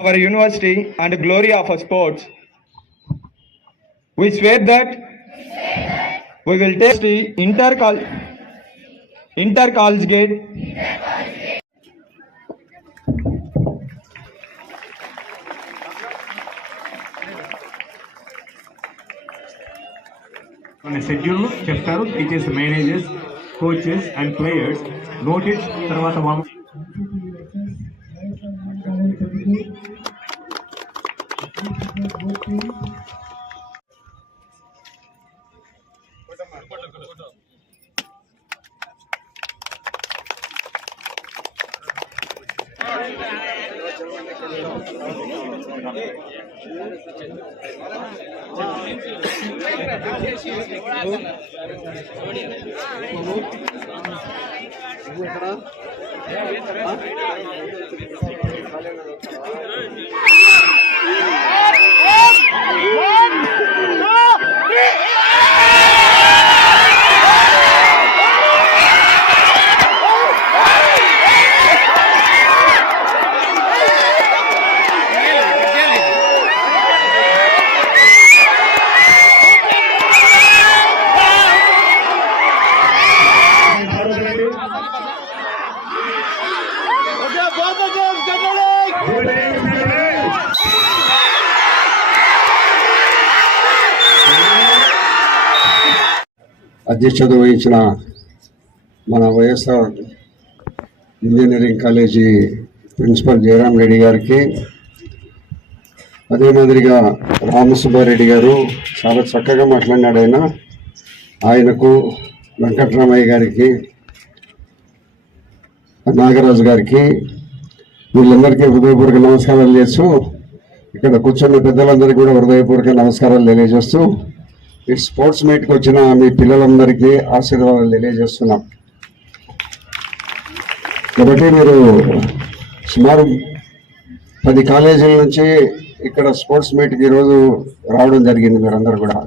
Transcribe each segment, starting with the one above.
our university and glory of our sports. We swear that we will take the inter inter college gate మన schedule చెప్తారు teachers managers coaches and players notice తర్వాత warm ఎక్కడ Yeah, we're going to go to the next one. అధ్యక్షత వహించిన మన YSR engineering college principal Jayaram Reddy గారికి అదే మాదిరిగా రామసుబ్బారెడ్డి గారు చాలా చక్కగా మాట్లాడినాడు ఆయన. ఆయనకు వెంకటరామయ్య గారికి నాగరాజు గారికి వీళ్ళందరికీ హృదయపూర్వక నమస్కారాలు చేస్తూ ఇక్కడ కూర్చున్న పెద్దలందరికీ కూడా హృదయపూర్వక నమస్కారాలు తెలియజేస్తూ ఈ స్పోర్ట్స్ మీట్కి వచ్చిన మీ పిల్లలందరికీ ఆశీర్వాదాలు తెలియజేస్తున్నాం. కాబట్టి మీరు సుమారు పది కాలేజీల నుంచి ఇక్కడ స్పోర్ట్స్ మీట్కి ఈరోజు రావడం జరిగింది మీరందరూ కూడా.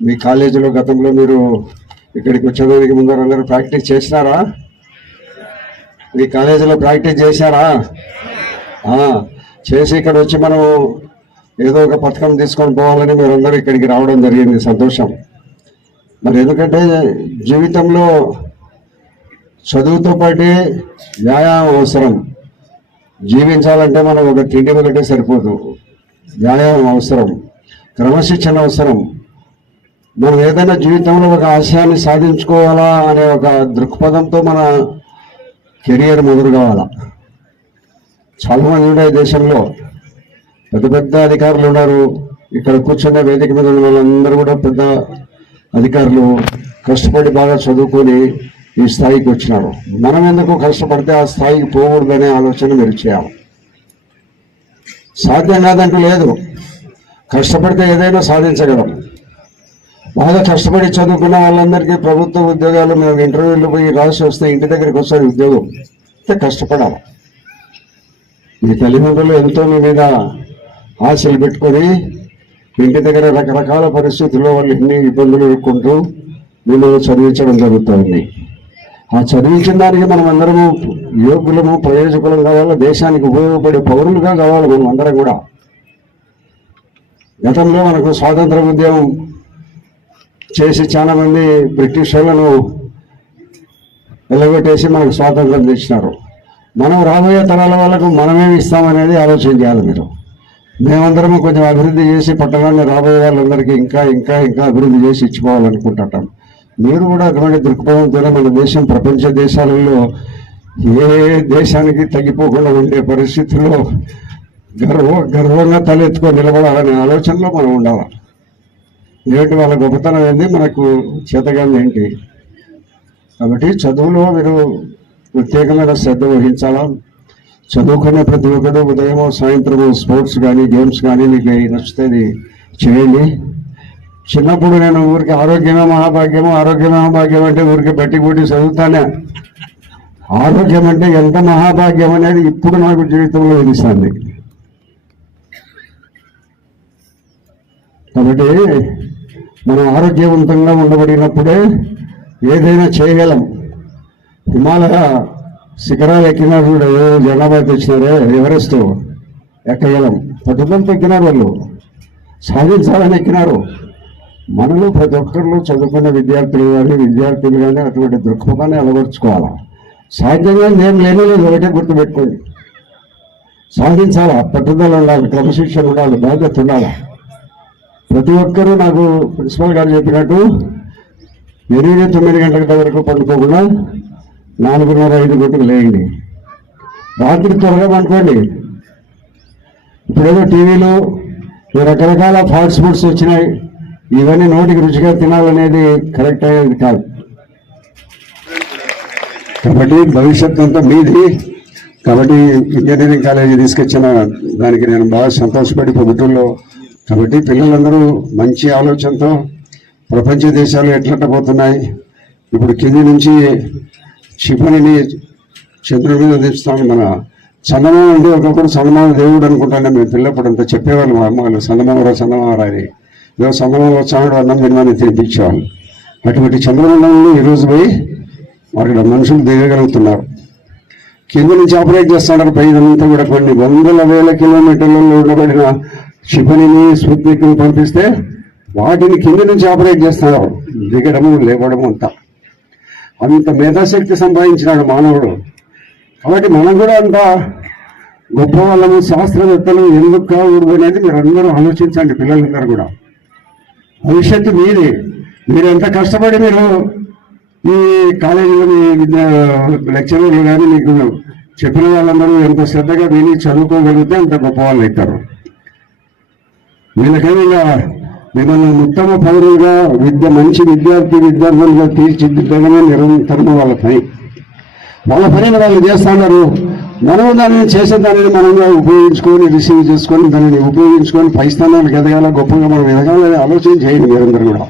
మీ కాలేజీలో గతంలో మీరు ఇక్కడికి వచ్చేదానికి ముందర అందరూ ప్రాక్టీస్ చేసినారా? మీ కాలేజీలో ప్రాక్టీస్ చేశారా? చేసి ఇక్కడ వచ్చి మనం ఏదో ఒక పథకం తీసుకొని పోవాలని మీరందరూ ఇక్కడికి రావడం జరిగింది. సంతోషం. మరి ఎందుకంటే జీవితంలో చదువుతో పాటే వ్యాయామం అవసరం. జీవించాలంటే మనం ఒక తిండి ఒకటే సరిపోదు. వ్యాయామం అవసరం. క్రమశిక్షణ అవసరం. మనం ఏదైనా జీవితంలో ఒక ఆశయాన్ని సాధించుకోవాలా అనే ఒక దృక్పథంతో మన కెరియర్ మొదలు కావాలా. చాలా మంది ఉండే దేశంలో. పెద్ద పెద్ద అధికారులు ఉన్నారు. ఇక్కడ కూర్చున్న వేదిక మీద ఉన్న వాళ్ళందరూ కూడా పెద్ద అధికారులు కష్టపడి బాగా చదువుకొని ఈ స్థాయికి వచ్చినారు. మనం ఎందుకు కష్టపడితే ఆ స్థాయికి పోకూడదనే ఆలోచన మీరు చేయాలి. సాధ్యం కాదంటూ లేదు. కష్టపడితే ఏదైనా సాధించగలం. బాగా కష్టపడి చదువుకున్న వాళ్ళందరికీ ప్రభుత్వ ఉద్యోగాలు మేము ఇంటర్వ్యూలు పోయి రాసి వస్తే ఇంటి దగ్గరికి వస్తారు ఉద్యోగం. అంటే కష్టపడాలి. మీ తల్లిదండ్రులు ఎంతో మీ మీద ఆశలు పెట్టుకొని ఇంటి దగ్గర రకరకాల పరిస్థితుల్లో వాళ్ళు ఇబ్బందులు ఎదుర్కొంటూ మిమ్మల్ని చదివించడం జరుగుతుంది. ఆ చదివించిన దానికి మనం అందరము యోగ్యులము ప్రయోజకులం కావాలి దేశానికి ఉపయోగపడే పౌరులుగా కావాలి మనం అందరం కూడా. గతంలో మనకు స్వాతంత్ర ఉద్యమం చేసి చాలామంది బ్రిటిష్ వాళ్ళను వెళ్ళగొట్టేసి మనకు స్వాతంత్రం తెచ్చినారు. మనం రాబోయే తరాల వాళ్ళకు మనమేమి ఇస్తామనేది ఆలోచన చేయాలి మీరు. మేమందరము కొంచెం అభివృద్ధి చేసి పట్టణాల్లో రాబోయే వాళ్ళందరికీ ఇంకా ఇంకా ఇంకా అభివృద్ధి చేసి ఇచ్చుకోవాలనుకుంటాం మీరు కూడా అటువంటి దృక్పథంతోనే మన దేశం ప్రపంచ దేశాలలో ఏ దేశానికి తగ్గిపోకుండా ఉండే పరిస్థితుల్లో గర్వ గర్వంగా తలెత్తుకొని నిలబడాలనే ఆలోచనలో మనం ఉండాలి? ఏంటి వాళ్ళ గొప్పతనం ఏంది? మనకు చేతగాంది ఏంటి? కాబట్టి చదువులో మీరు ప్రత్యేకమైన శ్రద్ధ వహించాలా? చదువుకునే ప్రతి ఒక్కరు ఉదయమో సాయంత్రము స్పోర్ట్స్ కానీ గేమ్స్ కానీ మీకు నచ్చితే నచ్చుతుంది చేయండి. చిన్నప్పుడు నేను ఊరికి ఆరోగ్యమే మహాభాగ్యము ఆరోగ్యమే మహాభాగ్యం అంటే ఊరికి బట్టి బుట్టి చదువుతానే. ఆరోగ్యం అంటే ఎంత మహాభాగ్యం అనేది ఇప్పుడు నాకు జీవితంలో తెలుస్తుంది కాబట్టి మనం ఆరోగ్యవంతంగా ఉండబడినప్పుడే ఏదైనా చేయగలం. హిమాలయ శిఖరాలు ఎక్కినారు కూడా జనాభా తెచ్చినారే ఎవరెస్ట్ ఎక్కగలం? పట్టుదలతో ఎక్కినారు వాళ్ళు సాధించాలని ఎక్కినారు మనలో ప్రతి ఒక్కరిలో చదువుకున్న విద్యార్థులు కానీ విద్యార్థులు కానీ అటువంటి దృక్పథాన్ని అలవర్చుకోవాలి? సాధ్యంగా నేను లేని లేదు ఒకటే గుర్తుపెట్టుకోండి సాధించాలా? పట్టుదల ఉండాలి క్రమశిక్షణ ఉండాలి బాధ్యత ఉండాలి? ప్రతి ఒక్కరూ నాకు ప్రిన్సిపల్ గారు చెప్పినట్టు ఎనిమిది తొమ్మిది గంటల వరకు పండుకోకుండా నాలుగున్నర ఐదు గంటలకు లేయండి. రాత్రి త్వరగా పండుకోండి. ఇప్పుడేదో టీవీలో రకరకాల ఫాస్ట్ ఫుడ్స్ వచ్చినాయి. ఇవన్నీ నోటికి రుచిగా తినాలనేది కరెక్ట్ అయ్యేది కాదు. కాబట్టి భవిష్యత్ అంతా మీది. కాబట్టి ఇంజనీరింగ్ కాలేజీ తీసుకొచ్చిన దానికి నేను బాగా సంతోషపడి ప్రభుత్వంలో కాబట్టి పిల్లలందరూ మంచి ఆలోచనతో ప్రపంచ దేశాలు ఎట్లంట పోతున్నాయి ఇప్పుడు కింది నుంచి క్షిపణిని చంద్రుడి మీద తెచ్చుతాం మన చందమామ అంటే ఒకప్పుడు చందమామ దేవుడు అనుకుంటానే మేము పిల్లప్పుడు అంతా చెప్పేవాళ్ళు మా అమ్మ చందమామరావు చందమామరా అని. ఏదో చందమామ వచ్చాడు అన్నం తినమని తినిపించేవాళ్ళు. అటువంటి చంద్రమండలంలో ఈరోజు పోయి అక్కడ మనుషులు దిగగలుగుతున్నారు. కింద నుంచి ఆపరేట్ చేస్తున్నారు పైనంతా కూడా కొన్ని వందల వేల కిలోమీటర్లలో ఉండబడిన క్షిపణిని స్పుత్నిక్ని పంపిస్తే వాటిని కింద నుంచి ఆపరేట్ చేస్తున్నారు దిగడము లేవడము అంతా. అంత మేధాశక్తి సంపాదించినాడు మానవుడు. కాబట్టి మనం కూడా అంత గొప్ప వాళ్ళము శాస్త్రవేత్తలు ఎందుకు కాకూడదు అనేది మీరు అందరూ ఆలోచించండి పిల్లలందరూ కూడా. భవిష్యత్తు మీది. మీరు ఎంత కష్టపడి మీరు ఈ కాలేజీలో మీ లెక్చరర్లు కానీ మీకు చెప్పిన వాళ్ళందరూ ఎంత శ్రద్ధగా విని చదువుకోగలిగితే అంత గొప్ప వాళ్ళు అవుతారు వీళ్ళకేమైనా మిమ్మల్ని ఉత్తమ పౌరులుగా విద్య మంచి విద్యార్థి విద్యార్థులుగా తీర్చిదిద్దడమే నిరంతరం వాళ్ళ పని. వాళ్ళ పనిని వాళ్ళు చేస్తున్నారు మనం దానిని చేసే దానిని మనంగా ఉపయోగించుకొని రిసీవ్ చేసుకొని దానిని ఉపయోగించుకొని పై స్థానాలకు ఎదగాల గొప్పగా మనం ఎదగాలని ఆలోచన చేయండి మీరందరూ కూడా.